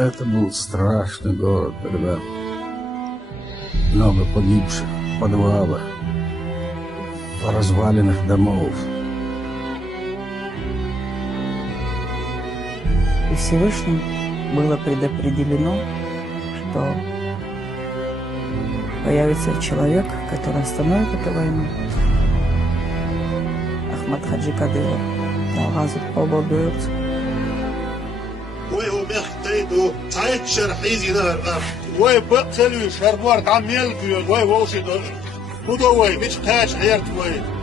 Это был страшный город тогда. Много погибших в подвалах, в развалинах домов. И Всевышним было предопределено, что появится человек, который остановит эту войну. Ахмад Хаджи Кадыров дал газу оба берут. ويختيدوا تعيد شرحيزي نهر الأرض ويبقتلوا شربوار تعمل كيو ويوصي بدوي مش تاش حيرت وي